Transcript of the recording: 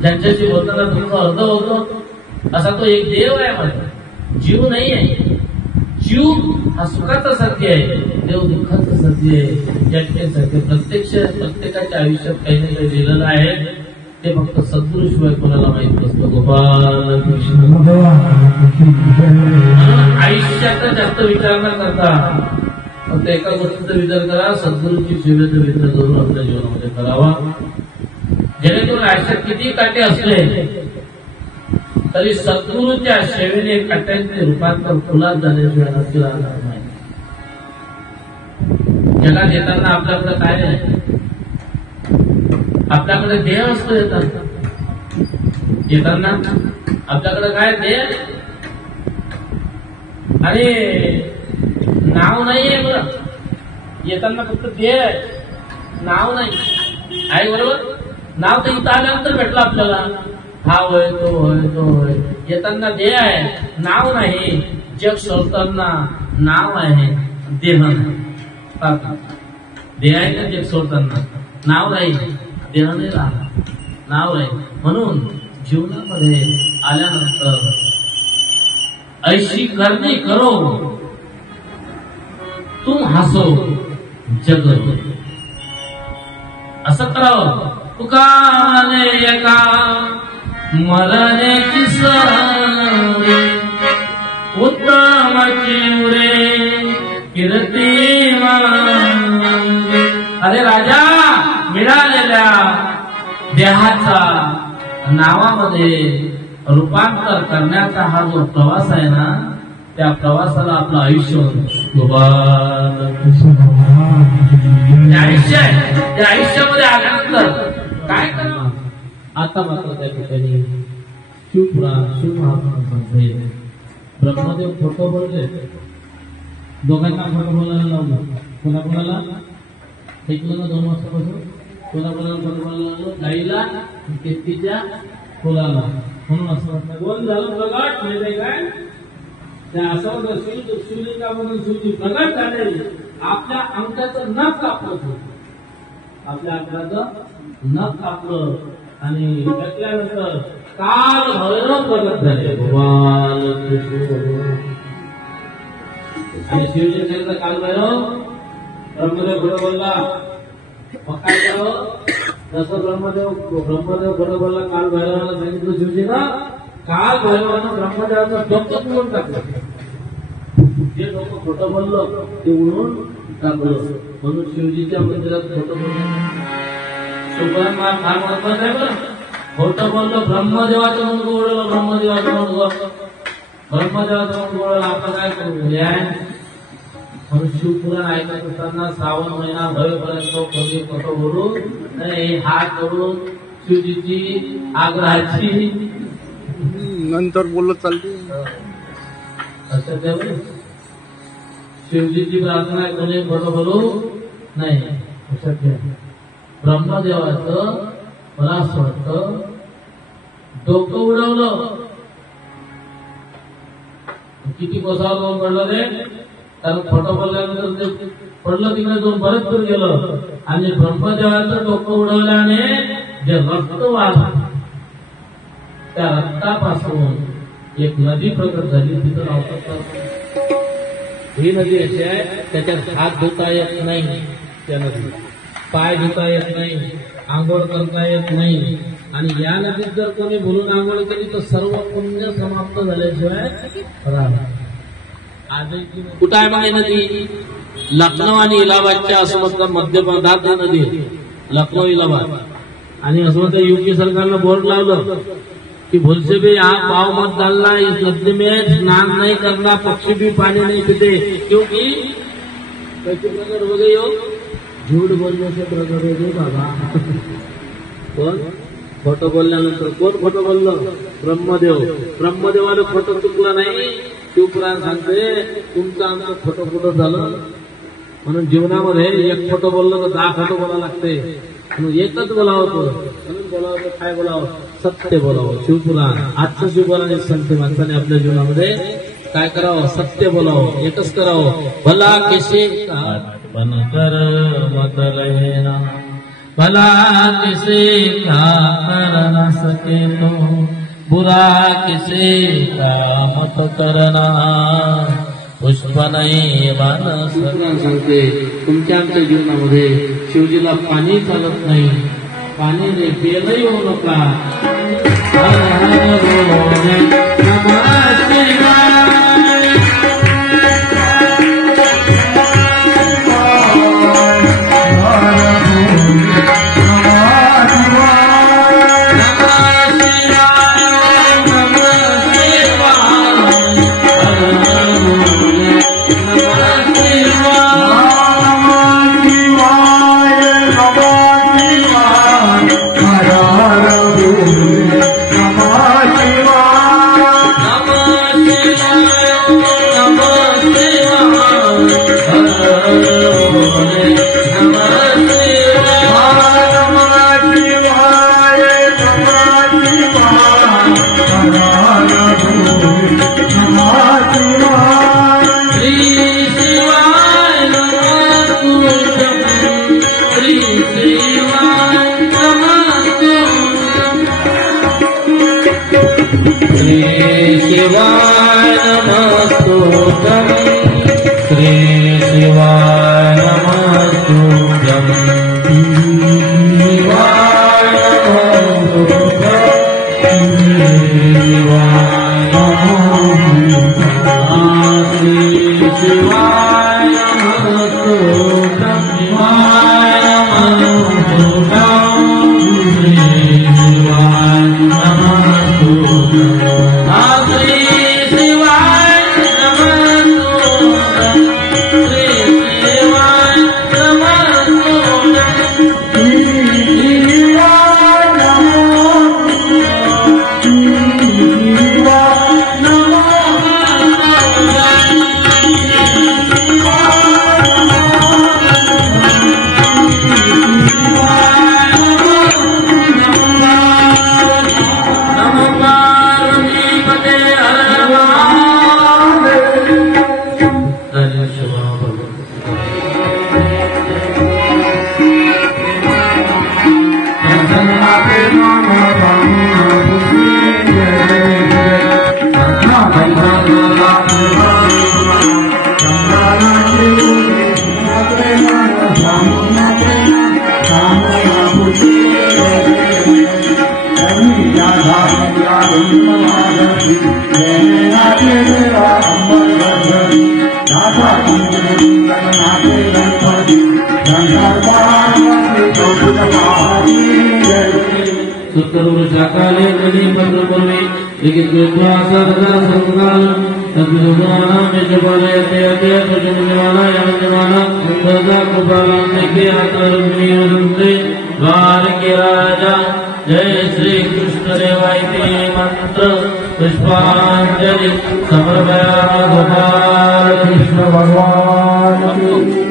ज्यांच्याशी बोलताना तुमचा अर्थ होतो असा तो एक देव आहे माझा, जीव नाही आहे. जीव हा सुखाचं सत्य आहे, देव दुःखाचं सत्य आहे. याचे सत्य प्रत्येकाच्या आयुष्यात काही ना काही दिलेलं आहे, ते फक्त सद्गुरूशिवाय कोणाला माहित नसतं. गोपाल कृष्ण. आयुष्याचा जास्त विचार न करता फक्त एका गोष्टीचा विचार करा, सद्गुरूची सेवेचा विचार करून आपल्या जीवनामध्ये करावा. जेणेकरून आयुष्यात किती काटे असले तरी सद्गुरूच्या सेवेने काट्यांचे रूपांतर फुलात झाल्याशिवाय नक्की राहणार नाही. जगात येताना आपल्याकडे काय आहे? आपल्याकडे देह असतो. येताना आपल्याकडे काय देह आणि नाव नाहीये. बरं, येताना फक्त देह आहे, नाव नाही आहे. बरोबर, नाव तर इथं आल्यानंतर भेटलं आपल्याला. हा होय, तो होय, तो होय. येताना देह आहे, नाव नाही. जग सोडताना नाव आहे, देह नाही. देह आहे का जग सोडताना? नाव नाही, देह नाही राहणार, नाव आहे. म्हणून जीवनामध्ये आल्यानंतर ऐशी करणे करो तुम हसो जग, असं करावं. तुका एका मरण्याची सरे उत्तमाची उरे कीर्ती. अरे राजा, मिळालेल्या देहाचा नावामध्ये रूपांतर करण्याचा हा जो प्रवास आहे ना, त्या प्रवासाला आपलं आयुष्य आयुष्य आहे. त्या आयुष्यामध्ये आल्यानंतर काय करावं? आता मात्र त्या ठिकाणी शिवपुराण शिवमहात्म्यामध्ये ब्रह्मदेव खोटं बोलले. दोघांना खोटं बोलायला लावलं. कोणाकोणाला ऐकलं ना 2 वाजतापासून? कोणाकोणाला खोटं बोलायला लावलं? गाईला केतकीच्या फुलाला. म्हणून असं म्हटलं बोल झालं प्रगट म्हणजे काय? त्या असं शिवलिंगामधून शिवजी प्रगट झालेली आपल्या अंगाचं नख कापलं होतं. आपल्या अंगाचं नख कापलं आणि त्याच्यानंतर काल भैरव प्रगट झाले. भगवान आणि शिवजी सांगितलं काल भैरव. ब्रह्मदेव खोटं बोलला, मग काय करावं? जसं ब्रह्मदेव खोटं बोलला, काल भैरवाला सांगितलं शिवजीला, काल भैरवानं ब्रह्मदेवाचं डोकं उडून टाकलं. जे डोकं खोटं बोललं ते उडून टाकलं. म्हणून शिवजीच्या मंदिरात खोटं बोललं शिवपुराण फार महत्वाचं आहे. बरं, खोटं बोललं ब्रह्मदेवाचं मुंडकं उडवलं. ब्रह्मदेवाचं मुंडकं उडवलं. आपण काय करू? म्हणून शिवपुराण ऐकत असताना श्रावण महिना होईपर्यंत कधी खोटं बोलू नाही. हात करून शिवजीची आग्रहाची नंतर बोलत चालते. असं शिवजीची प्रार्थना आहे, कोणी खोटं बोलू नाही. ब्रह्मदेवाचं मला असं वाटतं डोकं उडवलं. किती कोसावर जाऊन पडलं ते? कारण खोटं बोलल्यानंतर ते पडलं, तिकडे जाऊन बरंच दूर गेलं. आणि ब्रह्मदेवाचं डोकं उडवल्याने जे रक्त वाहलं, त्या रक्तापासून एक नदी प्रकट झाली. तिथं नाव ही नदी अशी आहे, त्याच्यात हात धुता येत नाही, त्या नदी पाय धुता येत नाही, आंघोळ करता येत नाही. आणि या नदीत जर कोणी भुलून आंघोळ केली तर सर्व पुण्य समाप्त झाल्याशिवाय राहणार. कुठं आहे मग ही नदी? लखनौ आणि इलाहाबादच्या असं मतलब मध्य प्रदेशात नदी, लखनौ इलाहाबाद. आणि असं म्हणतं यूपी सरकारनं बोर्ड लावलं कि भूल से भी आप पाव मत डालना, इस नदी में स्नान नहीं करना, पक्षी भी पानी नहीं पीते, क्योंकि कैसे प्रकट हो गई हो? झूठ बोलने से प्रकट हो गई बाबा. कोण खोटं बोलल्यानंतर? कोण खोटं बोललं? ब्रह्मदेव. ब्रह्मदेवाला खोटं चुकलं नाही. शिवपुराण सांगते तुमचं आमचं खोटं खोटं झालं. म्हणून जीवनामध्ये एक खोटं बोललं तर 10 खोटं बोलावं लागते. म्हणून एकच बोलावं होतं. म्हणून बोलावं तर काय बोलावं? सत्य बोलावं. शिवपुराण आजचं शिवपुराण सांगते माणसाने आपल्या जीवनामध्ये काय करावं? सत्य बोलावं, एकच करावं. भला किसी का बन कर मत रहना, भला किसी का कर न सके तो बुरा किसी का मत करना पुष्प नाही मानस सांगते तुमच्या आमच्या जीवनामध्ये शिवजीला पाणी चालत नाही पाणी रे पेलही होऊ नका हर हर बोले नमः शिवाय शिवाय नमस्तुभ्यं श्री शिवाय नमस्तुभ्यं शिवाय नमस्तुभ्यं श्री शिवाय नमस्तुभ्यं शिवाय नमस्तुभ्यं श्री शिवाय नमस्तुभ्यं काले नदी पत्र पूर्वी लेकिन संकाल में जबाले जमाना सदा कुबाला के आकर द्वार के राजा जय श्री कृष्ण देवायते मंत्र पुष्पांजलि समर्पयामि गोपाल कृष्ण भगवान